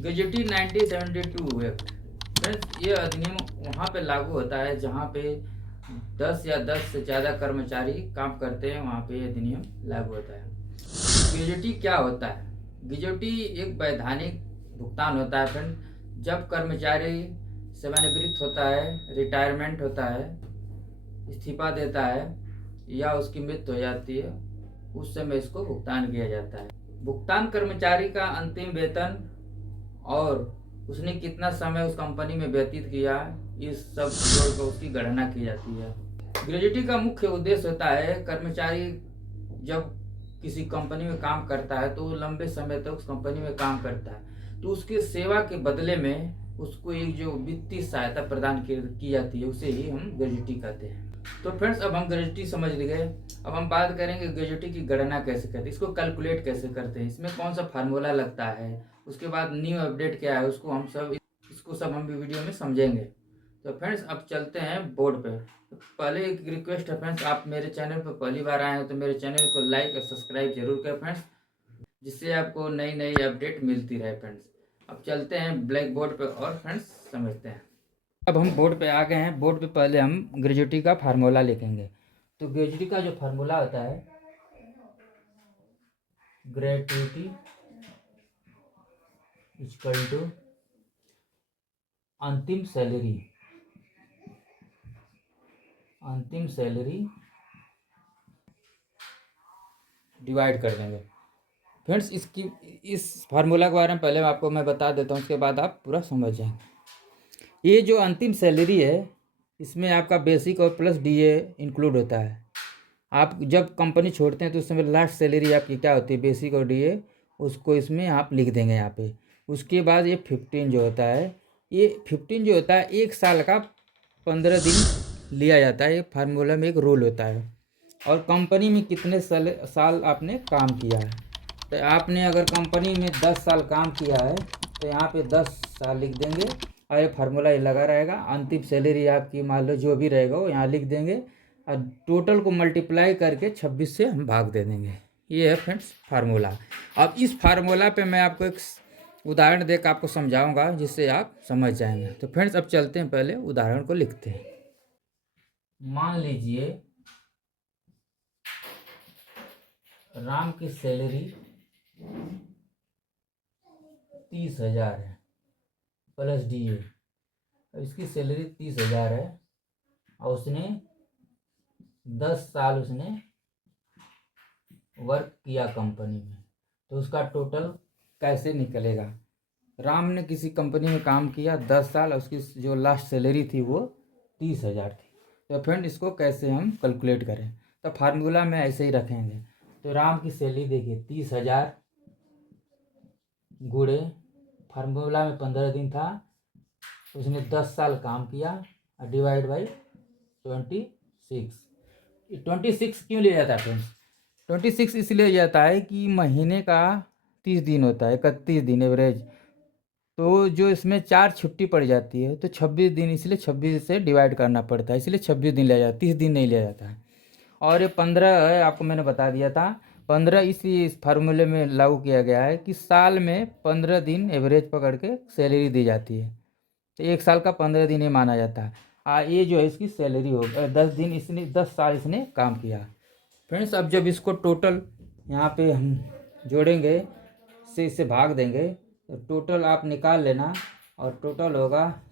गेजेटी 1972 act friends, ये अधिनियम वहाँ पे लागू होता है जहाँ पे 10 या 10 से ज़्यादा कर्मचारी काम करते हैं, वहाँ पे ये अधिनियम लागू होता है। गेजेटी क्या होता है? गेजेटी एक वैधानिक भुगतान होता है फ्रेंड। जब कर्मचारी सेवानिवृत्त होता है, रिटायरमेंट होता है, इस्तीफा देता है या उसकी मृत्यु हो जाती है, उस समय इसको भुगतान किया जाता है। भुगतान कर्मचारी का अंतिम वेतन और उसने कितना समय उस कंपनी में व्यतीत किया, इस सब जोड़कर उसकी गणना की जाती है। ग्रेजुटी का मुख्य उद्देश्य होता है, कर्मचारी जब किसी कंपनी में काम करता है तो लंबे समय तक उस कंपनी में काम करता है, तो उसकी सेवा के बदले में उसको एक जो वित्तीय सहायता प्रदान की जाती है, उसे ही हम ग्रेजुटी कहते हैं। तो फ्रेंड्स, अब हम ग्रेजुटी समझ गए। अब हम बात करेंगे ग्रेजुटी की गणना कैसे करते हैं, इसको कैलकुलेट कैसे करते हैं, इसमें कौन सा फार्मूला लगता है, उसके बाद न्यू अपडेट क्या है, इसको सब हम वीडियो में समझेंगे। तो फ्रेंड्स, अब चलते हैं बोर्ड पे। तो पहले एक रिक्वेस्ट है फ्रेंड्स, आप मेरे चैनल पर पहली बार आए हैं तो मेरे चैनल को लाइक और सब्सक्राइब जरूर करें फ्रेंड्स, जिससे आपको नई नई अपडेट मिलती रहे फ्रेंड्स। अब चलते हैं ब्लैक बोर्ड पे और फ्रेंड्स समझते हैं। अब हम बोर्ड पे आ गए हैं। बोर्ड पे पहले हम ग्रेजुटी का फार्मूला लिखेंगे। तो ग्रेजुटी का जो फार्मूला होता है, ग्रेजुटी इक्वल टू अंतिम सैलरी डिवाइड कर देंगे फ्रेंड्स। इस फार्मूला के बारे में पहले आपको मैं बता देता हूँ, उसके बाद आप पूरा समझ जाएंगे। ये जो अंतिम सैलरी है, इसमें आपका बेसिक और प्लस डीए इंक्लूड होता है। आप जब कंपनी छोड़ते हैं तो उस समय लास्ट सैलरी आपकी क्या होती है, बेसिक और डीए, उसको इसमें आप लिख देंगे यहाँ पे। उसके बाद ये 15 जो होता है, ये 15 जो होता है 1 साल का 15 दिन लिया जाता है। ये फार्मूला में एक रूल होता है। और कंपनी में कितने साल आपने काम किया है, तो आपने अगर कंपनी में 10 साल काम किया है तो यहाँ पे 10 साल लिख देंगे और ये फार्मूला ये लगा रहेगा। अंतिम सैलरी आपकी मान लो जो भी रहेगा वो यहाँ लिख देंगे और टोटल को मल्टीप्लाई करके 26 से हम भाग दे देंगे। ये है फ्रेंड्स फार्मूला। अब इस फार्मूला पे मैं आपको एक उदाहरण देकर आपको समझाऊंगा, जिससे आप समझ जाएंगे। तो फ्रेंड्स, अब चलते हैं, पहले उदाहरण को लिखते हैं। मान लीजिए राम की सैलरी 30,000 है प्लस डीए। इसकी सैलरी 30,000 है और उसने 10 साल उसने वर्क किया कंपनी में, तो उसका टोटल कैसे निकलेगा? राम ने किसी कंपनी में काम किया 10 साल और उसकी जो लास्ट सैलरी थी वो 30,000 थी। तो फ्रेंड, इसको कैसे हम कैलकुलेट करें? तो फार्मूला में ऐसे ही रखेंगे। तो राम की सैलरी देखिए 30,000 गुणे, फार्मूला में 15 दिन था, उसने 10 साल काम किया और डिवाइड बाई 26। 26 क्यों लिया जाता है फ्रेंड्स? 26 इसलिए लिया जाता है कि महीने का 30 दिन होता है, 31 दिन एवरेज। तो जो इसमें 4 छुट्टी पड़ जाती है तो 26 दिन, इसलिए 26 से डिवाइड करना पड़ता है, इसलिए 26 दिन लिया जाता है, 30 दिन नहीं लिया जाता है। और ये 15 है, आपको मैंने बता दिया था। 15 इसलिए इस फार्मूले में लागू किया गया है कि साल में 15 दिन एवरेज पकड़ के सैलरी दी जाती है, तो 1 साल का 15 दिन ही माना जाता है। ये जो है इसकी सैलरी हो 10 दिन, इसने 10 साल इसने काम किया फ्रेंड्स। अब जब इसको टोटल यहाँ पे हम जोड़ेंगे, से इससे भाग देंगे, तो टोटल आप निकाल लेना और टोटल होगा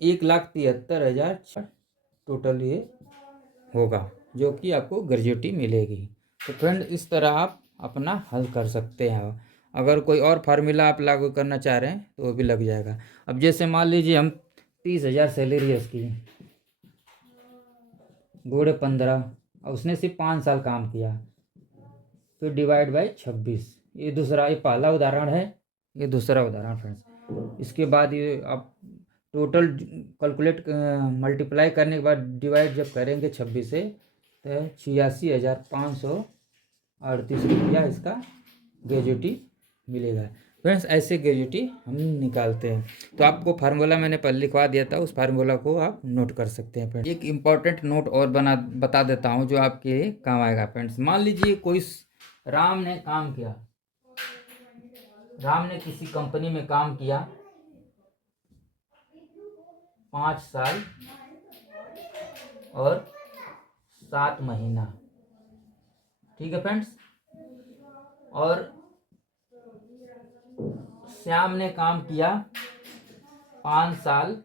1,73,000 टोटल ये होगा, जो कि आपको ग्रेजुटी मिलेगी। तो फ्रेंड, इस तरह आप अपना हल कर सकते हैं। अगर कोई और फार्मूला आप लागू करना चाह रहे हैं तो वो भी लग जाएगा। अब जैसे मान लीजिए हम 30,000 सैलरी है इसकी, गुणे 15 और उसने सिर्फ 5 साल काम किया, फिर डिवाइड बाई 26। ये दूसरा, ये पहला उदाहरण है, ये दूसरा उदाहरण फ्रेंड्स। इसके बाद ये आप टोटल कैलकुलेट मल्टीप्लाई करने के बाद डिवाइड जब करेंगे 26 से, तो 86,538 रुपया इसका ग्रेजुटी मिलेगा फ्रेंड्स। ऐसे ग्रेजुटी हम निकालते हैं। तो आपको फार्मूला मैंने पहले लिखवा दिया था, उस फार्मूला को आप नोट कर सकते हैं फ्रेंड्स। एक इम्पॉर्टेंट नोट और बता देता हूँ जो आपके काम आएगा फ्रेंड्स। मान लीजिए कोई राम ने काम किया राम ने किसी कंपनी में काम किया 5 साल और 7 महीना। ठीक है फ्रेंड्स। और श्याम ने काम किया 5 साल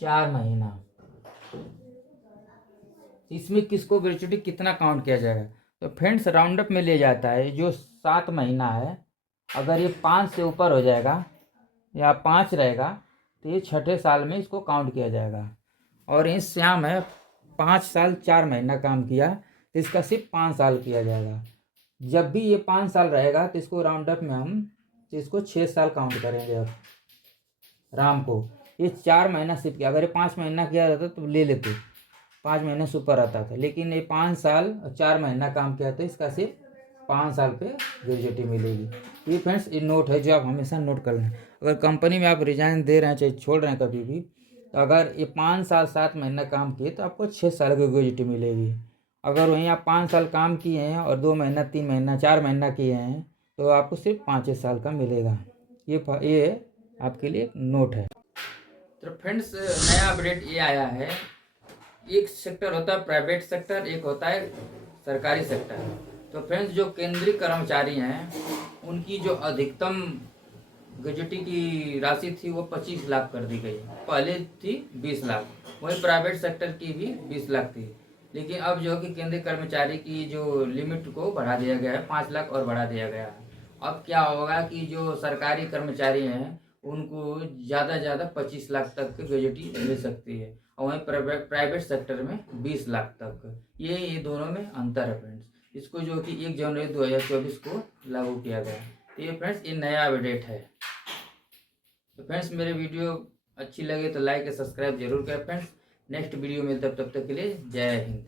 4 महीना। इसमें किसको ग्रेचुटी कितना काउंट किया जाएगा? तो फ्रेंड्स राउंड अप में ले जाता है जो 7 महीना है, अगर ये 5 से ऊपर हो जाएगा या 5 रहेगा तो ये छठे साल में इसको काउंट किया जाएगा। और ये श्याम है 5 साल 4 महीना काम किया तो इसका सिर्फ 5 साल किया जाएगा। जब भी ये 5 साल रहेगा तो इसको राउंड अप में हम तो इसको 6 साल काउंट करेंगे। अब राम को ये 4 महीना सिर्फ किया, अगर ये 5 महीना किया जाता तो ले लेते, 5 महीने से ऊपर आता था, लेकिन ये 5 साल और 4 महीना काम किया तो इसका सिर्फ 5 साल पे ग्रेजुएटी मिलेगी। ये फ्रेंड्स ये नोट है जो आप हमेशा नोट कर लें। अगर कंपनी में आप रिजाइन दे रहे हैं चाहे छोड़ रहे हैं कभी भी, तो अगर ये 5 साल 7 महीना काम किए तो आपको 6 साल की ग्रेजुएटी मिलेगी। अगर वहीं आप 5 साल काम किए हैं और 2 महीना 3 महीना 4 महीना किए हैं तो आपको सिर्फ 5 साल का मिलेगा। ये आपके लिए एक नोट है। तो फ्रेंड्स नया अपडेट ये आया है, एक सेक्टर होता है प्राइवेट सेक्टर, एक होता है सरकारी सेक्टर। तो फ्रेंड्स जो केंद्रीय कर्मचारी हैं उनकी जो अधिकतम ग्रेजुएटी की राशि थी वो 25 लाख कर दी गई, पहले थी 20 लाख। वही प्राइवेट सेक्टर की भी 20 लाख थी, लेकिन अब जो कि केंद्रीय कर्मचारी की जो लिमिट को बढ़ा दिया गया है, 5 लाख और बढ़ा दिया गया है। अब क्या होगा कि जो सरकारी कर्मचारी हैं उनको ज़्यादा से ज़्यादा 25 लाख तक की ग्रेजुएटी मिल सकती है, और वहीं प्राइवेट सेक्टर में 20 लाख तक। ये दोनों में अंतर है फ्रेंड्स। इसको जो कि 1 जनवरी 2024 को लागू किया गया। तो ये फ्रेंड्स ये नया अपडेट है। तो फ्रेंड्स मेरे वीडियो अच्छी लगे तो लाइक और सब्सक्राइब जरूर करें फ्रेंड्स। नेक्स्ट वीडियो में तब तक के लिए जय हिंद।